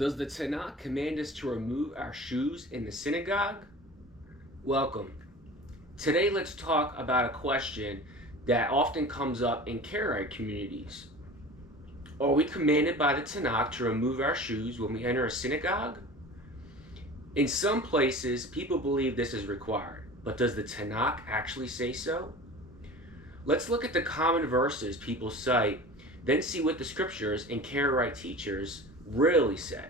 Does the Tanakh command us to remove our shoes in the synagogue? Welcome. Today let's talk about a question that often comes up in Karaite communities. Are we commanded by the Tanakh to remove our shoes when we enter a synagogue? In some places, people believe this is required, but does the Tanakh actually say so? Let's look at the common verses people cite, then see what the scriptures and Karaite teachers really say.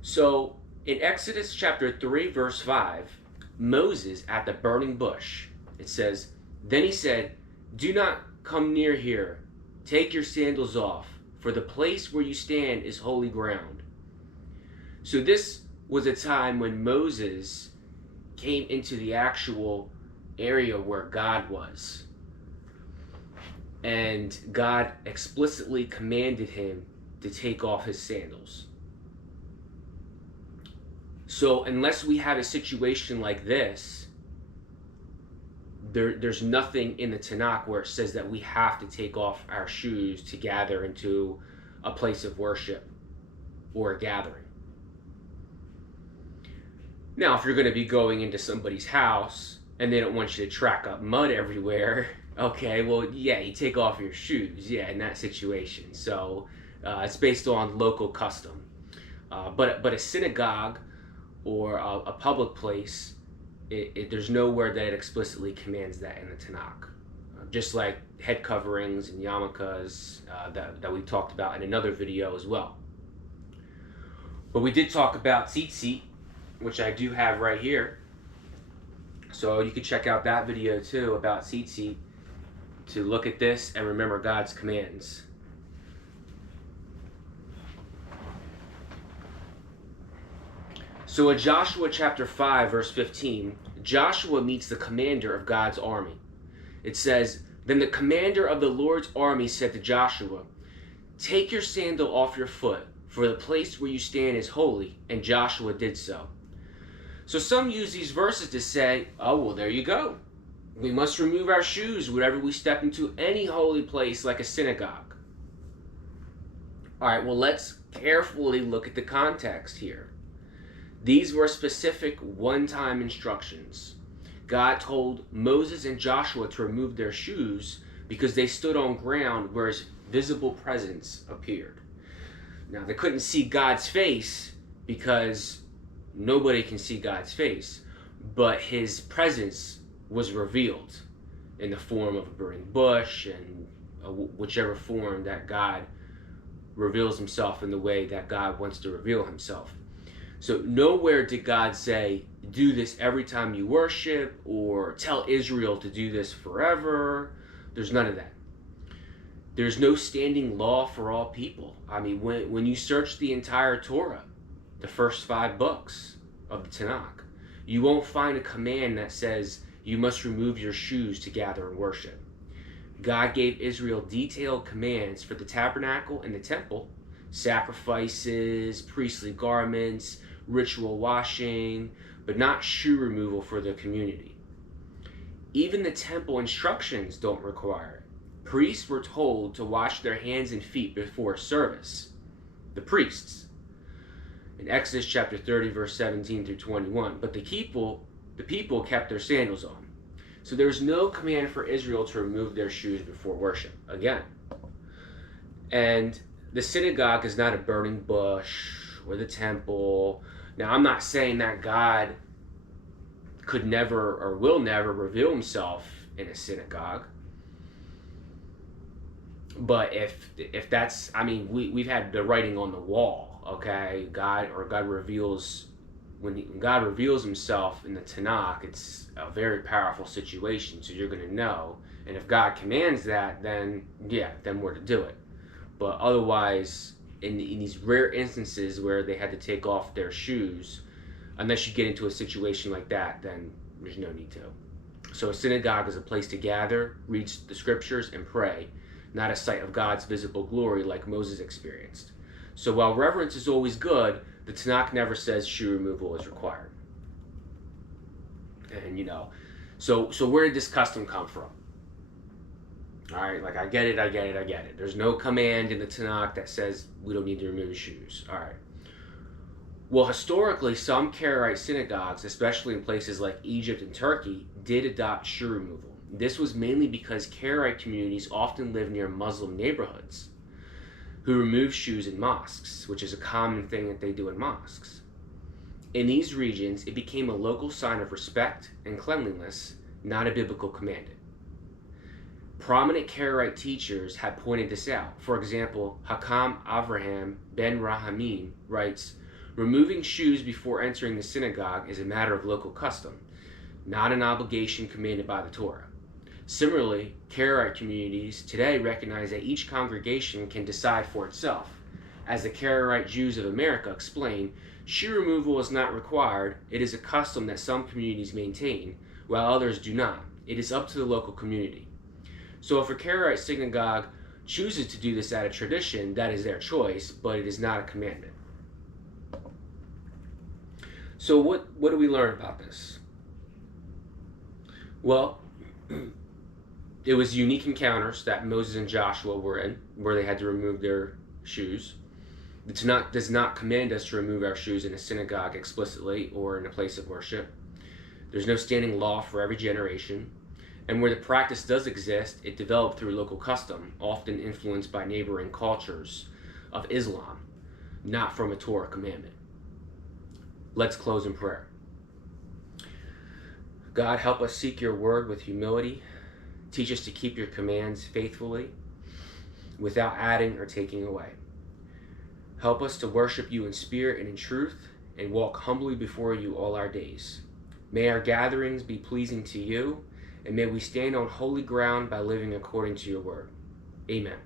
So, in Exodus chapter 3, verse 5, Moses at the burning bush, it says, "Then he said, 'Do not come near here. Take your sandals off, for the place where you stand is holy ground.'" So this was a time when Moses came into the actual area where God was. And God explicitly commanded him to take off his sandals. So unless we have a situation like this, there's nothing in the Tanakh where it says that we have to take off our shoes to gather into a place of worship or a gathering. Now, if you're going to be going into somebody's house and they don't want you to track up mud everywhere, okay, well, yeah, you take off your shoes, yeah, in that situation. So it's based on local custom. But a synagogue or a public place, there's nowhere that it explicitly commands that in the Tanakh. Just like head coverings and yarmulkes that we talked about in another video as well. But we did talk about tzitzit, which I do have right here. So you can check out that video too about tzitzit to look at this and remember God's commands. So in Joshua chapter 5, verse 15, Joshua meets the commander of God's army. It says, "Then the commander of the Lord's army said to Joshua, 'Take your sandal off your foot, for the place where you stand is holy.' And Joshua did so." So some use these verses to say, oh, well, there you go. We must remove our shoes whenever we step into any holy place like a synagogue. All right, well, let's carefully look at the context here. These were specific one-time instructions. God told Moses and Joshua to remove their shoes because they stood on ground where his visible presence appeared. Now, they couldn't see God's face because nobody can see God's face, but his presence was revealed in the form of a burning bush and whichever form that God reveals himself in the way that God wants to reveal himself. So nowhere did God say, do this every time you worship, or tell Israel to do this forever. There's none of that. There's no standing law for all people. I mean, when you search the entire Torah, the first 5 books of the Tanakh, you won't find a command that says you must remove your shoes to gather and worship. God gave Israel detailed commands for the Tabernacle and the Temple, sacrifices, priestly garments, ritual washing, but not shoe removal for the community. Even the temple instructions don't require it. Priests were told to wash their hands and feet before service. The priests. In Exodus chapter 30, verse 17 through 21. But the people kept their sandals on. So there's no command for Israel to remove their shoes before worship. Again. And the synagogue is not a burning bush or the temple. Now, I'm not saying that God could never or will never reveal himself in a synagogue. But if that's, I mean, we've had the writing on the wall, okay? God reveals, when God reveals himself in the Tanakh, it's a very powerful situation, so you're going to know. And if God commands that, then yeah, then we're to do it. But otherwise, in these rare instances where they had to take off their shoes, unless you get into a situation like that, then there's no need to. So a synagogue is a place to gather, read the scriptures, and pray, not a site of God's visible glory like Moses experienced. So while reverence is always good, the Tanakh never says shoe removal is required. And so where did this custom come from? All right, like I get it. There's no command in the Tanakh that says we don't need to remove shoes. All right. Well, historically, some Karaite synagogues, especially in places like Egypt and Turkey, did adopt shoe removal. This was mainly because Karaite communities often live near Muslim neighborhoods who remove shoes in mosques, which is a common thing that they do in mosques. In these regions, it became a local sign of respect and cleanliness, not a biblical command. Prominent Karaite teachers have pointed this out. For example, Hakam Avraham ben Rahamim writes, removing shoes before entering the synagogue is a matter of local custom, not an obligation commanded by the Torah. Similarly, Karaite communities today recognize that each congregation can decide for itself. As the Karaite Jews of America explain, shoe removal is not required. It is a custom that some communities maintain, while others do not. It is up to the local community. So if a Karaite synagogue chooses to do this out of tradition, that is their choice, but it is not a commandment. So what do we learn about this? Well, it was unique encounters that Moses and Joshua were in, where they had to remove their shoes. The Tanakh does not command us to remove our shoes in a synagogue explicitly or in a place of worship. There's no standing law for every generation. And where the practice does exist, it developed through local custom, often influenced by neighboring cultures of Islam, not from a Torah commandment. Let's close in prayer. God, help us seek your word with humility. Teach us to keep your commands faithfully, without adding or taking away. Help us to worship you in spirit and in truth, and walk humbly before you all our days. May our gatherings be pleasing to you, and may we stand on holy ground by living according to your word. Amen.